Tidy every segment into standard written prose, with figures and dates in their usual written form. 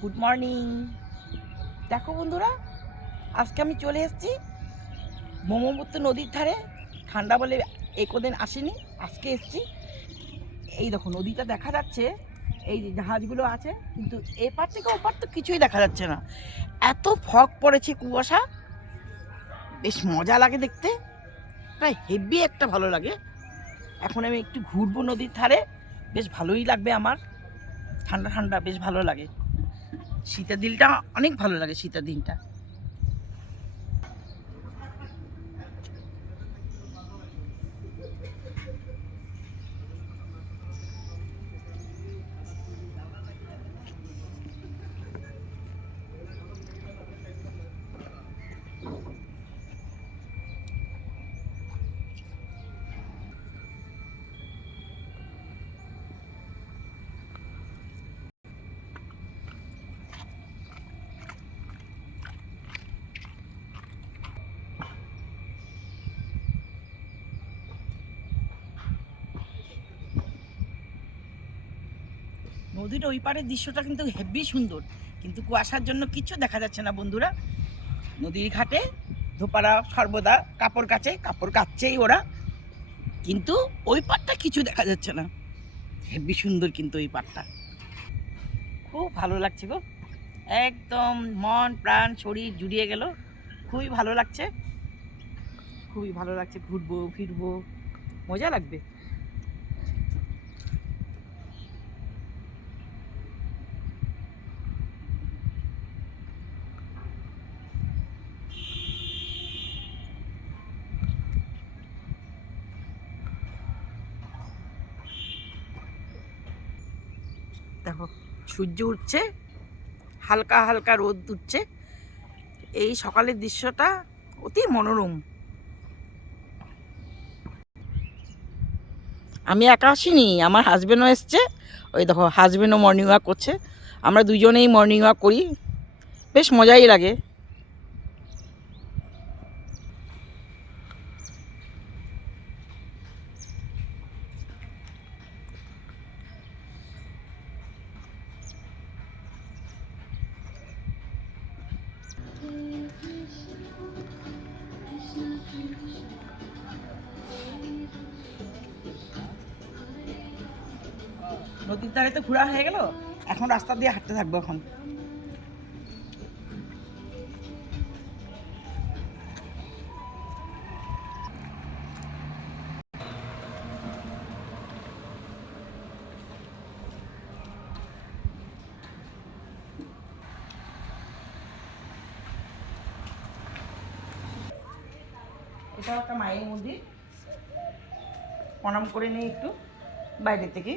Good morning. দেখো বন্ধুরা, আজকে আমি চলে এসেছি ব্রহ্মপুত্র নদীর ধারে। ঠান্ডা বলে একদিন আসিনি, আজকে এসেছি। এই দেখো নদীটা দেখা যাচ্ছে, এই যে জাহাজগুলো আছে, কিন্তু এপার থেকে ওপার তো কিছুই দেখা যাচ্ছে না। এত ফগ পড়েছে, কুয়াশা, বেশ মজা লাগে দেখতে, প্রায় হেভি একটা ভালো লাগে। এখন আমি একটু ঘুরবো নদীর ধারে, বেশ ভালোই লাগবে আমার। ঠান্ডা ঠান্ডা বেশ ভালো লাগে। শীতের দিনটা অনেক ভালো লাগে, শীতের দিনটা। নদীর ওই পারের দৃশ্যটা কিন্তু হেভি সুন্দর, কিন্তু কুয়াশার জন্য কিছু দেখা যাচ্ছে না বন্ধুরা। নদীর ঘাটে ধোপারা সর্বদা কাপড় কাচে, কাপড় কাচছেই ওরা, কিন্তু ওই পারটা কিছু দেখা যাচ্ছে না। হেভি সুন্দর কিন্তু ওই পারটা, খুব ভালো লাগছে গো। একদম মন প্রাণ শরীর জুড়িয়ে গেল, খুবই ভালো লাগছে, খুবই ভালো লাগছে। ঘুরবো ফিরবো, মজা লাগবে। দেখো সূর্য উঠছে, হালকা হালকা রোদ উঠছে। এই সকালের দৃশ্যটা অতি মনোরম। আমি একা আসিনি, আমার হাজবেন্ডও এসছে। ওই দেখো হাজবেন্ডও মর্নিং ওয়াক করছে, আমরা দুজনেই মর্নিং ওয়াক করি, বেশ মজাই লাগে। নদীর ধারে তো ঘোরা হয়ে গেল, এখন রাস্তা দিয়ে হাঁটতে থাকবো। এখন এটা একটা মায়ের মন্দির, প্রণাম করে নিই একটু বাইরে থেকে।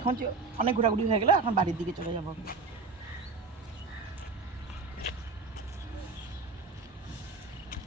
এখন অনেক ঘোরাঘুরি হয়ে গেল, এখন বাড়ির দিকে চলে যাবো।